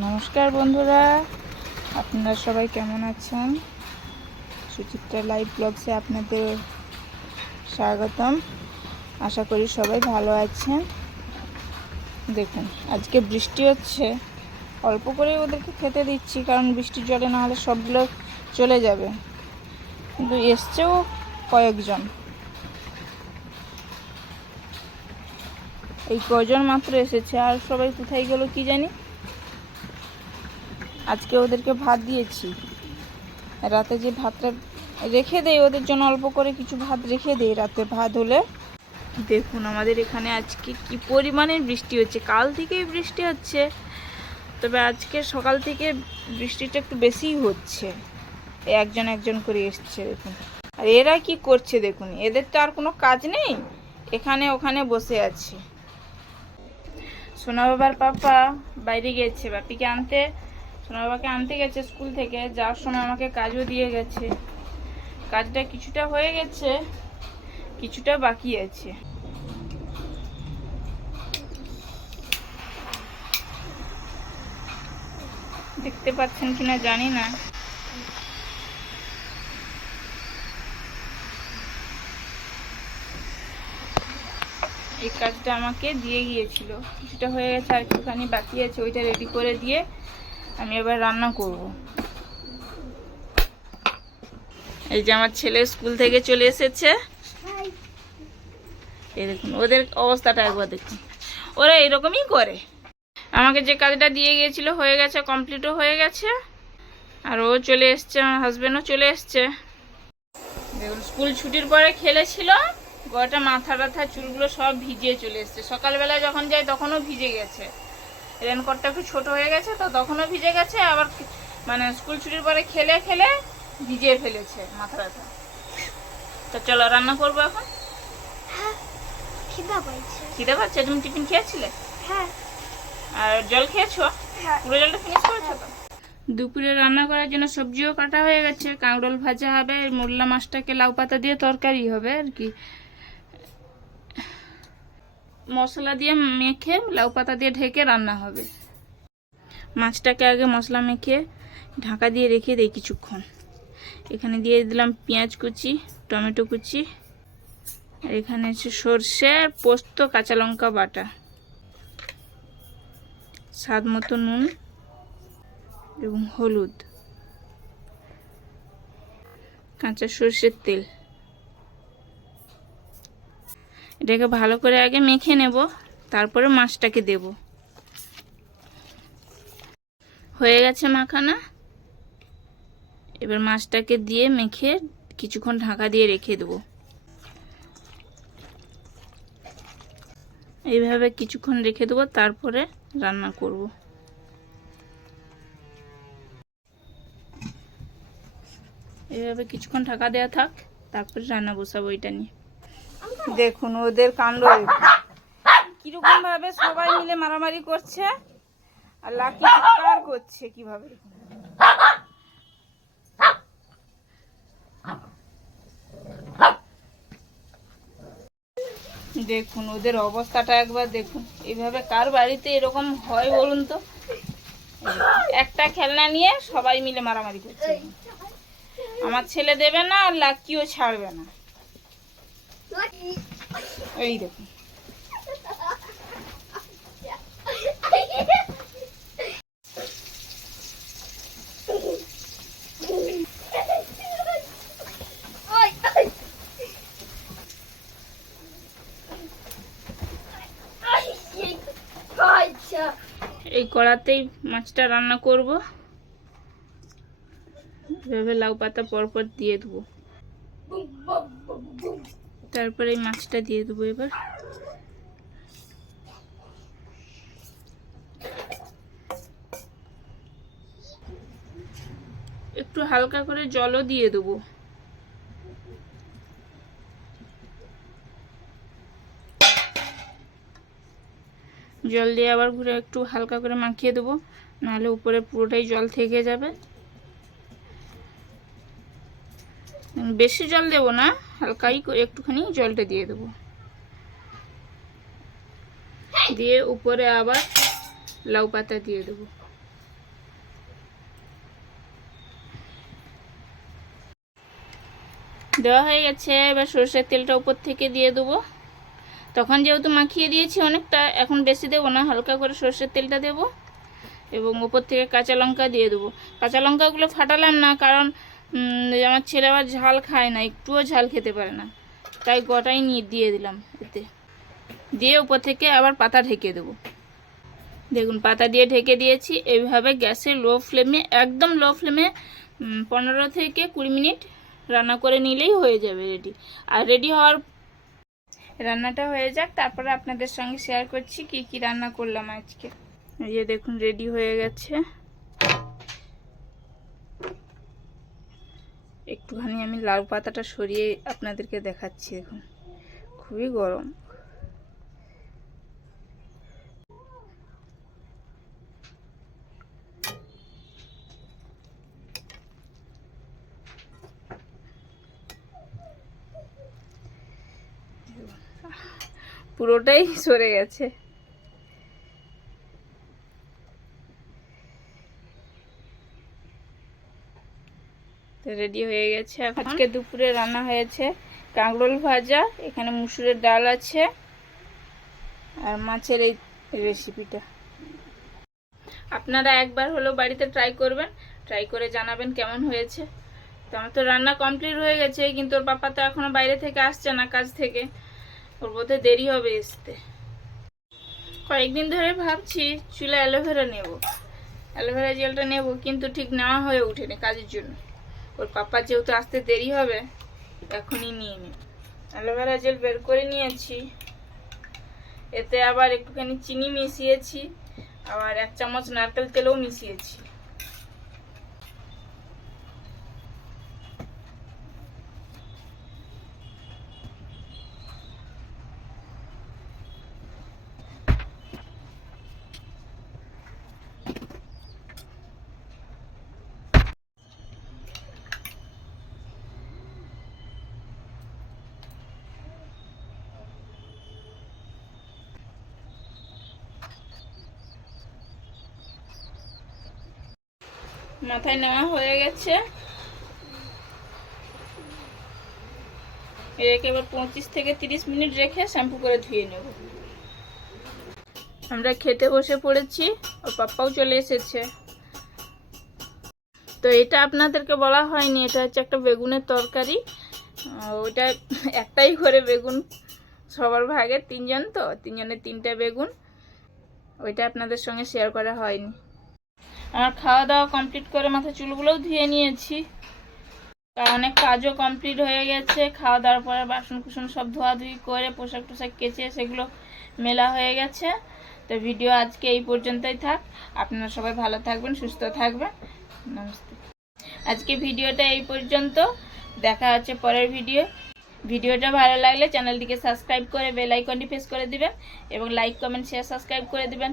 নমস্কার বন্ধুরা, আপনারা সবাই কেমন আছেন? সুচিত্রা লাইভ ব্লগসে আপনাদের স্বাগতম। আশা করি সবাই ভালো আছেন। দেখুন, আজকে বৃষ্টি হচ্ছে। অল্প করে ওদেরকে খেতে দিচ্ছি, কারণ বৃষ্টির জলে না হলে সবগুলো চলে যাবে। কিন্তু এসছেও কয়েকজন। এই কজন মাত্র এসেছে, আর সবাই কোথায় গেল কি জানি? আজকে ওদেরকে ভাত দিয়েছি। রাতে যে ভাতটা রেখে দেই, ওদের জন্য অল্প করে কিছু ভাত রেখে দেই রাতে ভাত হলে। দেখুন আমাদের এখানে আজকে কি পরিমাণে বৃষ্টি হচ্ছে। কাল থেকেই বৃষ্টি হচ্ছে, তবে আজকে সকাল থেকে বৃষ্টিটা একটু বেশিই হচ্ছে। একজন একজন করে এসছে, দেখুন। আর এরা কি করছে, দেখুন? এদের তো আর কোনো কাজ নেই। এখানে ওখানে বসে আছে। সোনা বাবার পাপা বাইরে গেছে বাপিকে আনতে। সোনা বাবাকে আনতে গেছে স্কুল থেকে, যাওয়ার সময় আমাকে কাজও দিয়ে গেছে। কাজটা কিছুটা হয়ে গেছে, কিছুটা বাকি আছে। দেখতে পাচ্ছেন কিনা জানি না। এই কাজটা আমাকে দিয়ে গিয়েছিল। কিছুটা হয়ে গেছে আর একটুখানি বাকি আছে, ওইটা রেডি করে দিয়ে আমি এবার রান্না করব। এই যে আমার ছেলে স্কুল থেকে চলে এসেছে। এই দেখুন, ওদের অবস্থাটা একবার দেখুন। ওরা এরকমই করে। আমাকে যে কাজটা দিয়ে গিয়েছিল, হয়ে গেছে কমপ্লিটও হয়ে গেছে। আর ও চলে এসছে, আমার হাজবেন্ডও চলে এসছে। দেখুন, স্কুল ছুটির পরে খেলেছিল। গোটা মাথা ব্যথা চুলগুলো সব ভিজিয়ে চলে এসছে। সকালবেলা যখন যাই, তখনও ভিজে গেছে। রেনকোটটা একটু ছোট হয়ে গেছে তো তখনও ভিজে গেছে আবার মানে স্কুল ছুটির পরে খেলে খেলে ভিজিয়ে ফেলেছে মাথা ব্যথা। তো চলো রান্না করব এখন। খিদা খিদে পাচ্ছে? তুমি টিফিন খেয়েছিলে? হ্যাঁ। আর জল খেয়েছো? হ্যাঁ। পুরো জলটা ফিনিশ করেছ তো? দুপুরে রান্না করার জন্য সবজিও কাটা হয়ে গেছে। কাঁকরোল ভাজা হবে মোল্লা মাছটাকে লাউ পাতা দিয়ে তরকারি হবে আর কি। মশলা দিয়ে মেখে, লাউ পাতা দিয়ে ঢেকে রান্না হবে। মাছটাকে আগে মশলা মেখে ঢাকা দিয়ে রেখে দিই কিছুক্ষণ। এখানে দিয়ে দিলাম পেঁয়াজ কুচি, টমেটো কুচি, আর এখানে আছে সর্ষে, পোস্ত, কাঁচা লঙ্কা বাটা। স্বাদ মতো নুন এবং হলুদ। কাঁচা সর্ষের তেল। এটাকে ভালো করে আগে মেখে নেব, তারপরে মাছটাকে দেব। হয়ে গেছে মাখানা। এবার মাছটাকে দিয়ে মেখে কিছুক্ষণ ঢাকা দিয়ে রেখে দেবো। এইভাবে কিছুক্ষণ রেখে দেবো, তারপরে রান্না করব। এইভাবে কিছুক্ষণ ঢাকা দেওয়া থাক, তারপরে রান্না বসাবো এটা নিয়ে। দেখুন, ওদের কাণ্ড কীরকম ভাবে সবাই মিলে মারামারি করছে আর লাকি চিৎকার করছে কীভাবে? দেখুন, ওদের অবস্থাটা একবার দেখুন। এইভাবে কার বাড়িতে এরকম হয় বলুন তো? একটা খেলনা নিয়ে সবাই মিলে মারামারি করছে। আমার ছেলে দেবে না আর লাকিও ছাড়বে না। এই দেখুন এই কড়াতেই মাছটা রান্না করব। এভাবে লাউ পাতা পরপর দিয়ে দেবো। তারপরে এই মাছটা দিয়ে দেবো এবার। একটু হালকা করে জলও দিয়ে দেবো। জল দিয়ে আবার ঘুরে একটু হালকা করে মাখিয়ে দেবো, নাহলে উপরে পুরোটাই জল থেকে যাবে। বেশি জল দেবো না হালকাই করে একটুখানি জলটা দিয়ে দেবো। দিয়ে উপরে আবার লাউ পাতা দিয়ে দেবো। দেওয়া হয়ে গেছে, এবার সরষের তেলটা উপর থেকে দিয়ে দেবো। তখন যেহেতু মাখিয়ে দিয়েছি অনেকটা, এখন বেশি দেবো না, হালকা করে সরষের তেলটা দেবো। এবং উপর থেকে কাঁচা লঙ্কা দিয়ে দেবো। কাঁচা লঙ্কাগুলো ফাটালাম না, কারণ আমার ছেলে আবার ঝাল খায় না, একটুও ঝাল খেতে পারে না। তাই গোটাই নিয়ে দিয়ে দিলাম এতে। দিয়ে উপর থেকে আবার পাতা ঢেকে দেবো। দেখুন, পাতা দিয়ে ঢেকে দিয়েছি। এইভাবে গ্যাসের লো ফ্লেমে, একদম লো ফ্লেমে পনেরো থেকে কুড়ি মিনিট রান্না করে নিলেই হয়ে যাবে রেডি। আর রেডি হওয়ার রান্নাটা হয়ে যাক। তারপরে আপনাদের সঙ্গে শেয়ার করছি কি কি রান্না করলাম আজকে। এই যে দেখুন, রেডি হয়ে গেছে। একটুখানি আমি লাউ পাতাটা সরিয়ে আপনাদেরকে দেখাচ্ছি দেখুন। খুবই গরম। পুরোটাই সরে গেছে। রেডি হয়ে গেছে। এখন আজকে দুপুরে রান্না হয়েছে কাঁকরোল ভাজা এখানে মুসুরের ডাল আছে আর মাছের এই রেসিপিটা আপনারা একবার হলেও বাড়িতে ট্রাই করবেন ট্রাই করে জানাবেন কেমন হয়েছে। তো আমার তো রান্না কমপ্লিট হয়ে গেছে কিন্তু ওর পাপা তো এখনও বাইরে থেকে আসছে না কাজ থেকে। ওর বোধহয় দেরি হবে আসতে। কয়েকদিন ধরে ভাবছি চুলে অ্যালোভেরা নেব। অ্যালোভেরা জেলটা নেব কিন্তু ঠিক নেওয়া হয়ে ওঠেনি কাজের জন্য। ওর পাপা যেহেতু আসতে দেরি হবে, এখনই নিয়ে নিই অ্যালোভেরা জেল বের করে নিয়েছি। এতে আবার একটুখানি চিনি মিশিয়েছি, আবার এক চামচ নারকেল তেলও মিশিয়েছি। মাথায় নেওয়া হয়ে গেছে। এটাকে এবার পঁচিশ থেকে তিরিশ মিনিট রেখে শ্যাম্পু করে ধুয়ে নেব। আমরা খেতে বসে পড়েছি, ওর পাপ্পাও চলে এসেছে। তো এটা আপনাদেরকে বলা হয়নি, এটা হচ্ছে একটা বেগুনের তরকারি। ওইটা একটাই করে বেগুন, সবার ভাগে তিনজন তো, তিনজনের তিনটা বেগুন। ওইটা আপনাদের সঙ্গে শেয়ার করা হয়নি। আমার খাওয়া দাওয়া কমপ্লিট করে মাথা চুলগুলোও ধুয়ে নিয়েছি। অনেক কাজও কমপ্লিট হয়ে গেছে। খাওয়া দাওয়ার পরে বাসন কুসন সব ধোয়াধুয়ি করে পোশাক টোশাক কেচে সেগুলো মেলা হয়ে গেছে। তো ভিডিও আজকে এই পর্যন্তই থাক। আপনারা সবাই ভালো থাকবেন, সুস্থ থাকবেন। নমস্তে। আজকে ভিডিওটা এই পর্যন্ত। দেখা হচ্ছে পরের ভিডিও ভিডিওটা ভালো লাগলে চ্যানেলটিকে সাবস্ক্রাইব করে বেল আইকনটি প্রেস করে দিবেন এবং লাইক কমেন্ট শেয়ার সাবস্ক্রাইব করে দিবেন।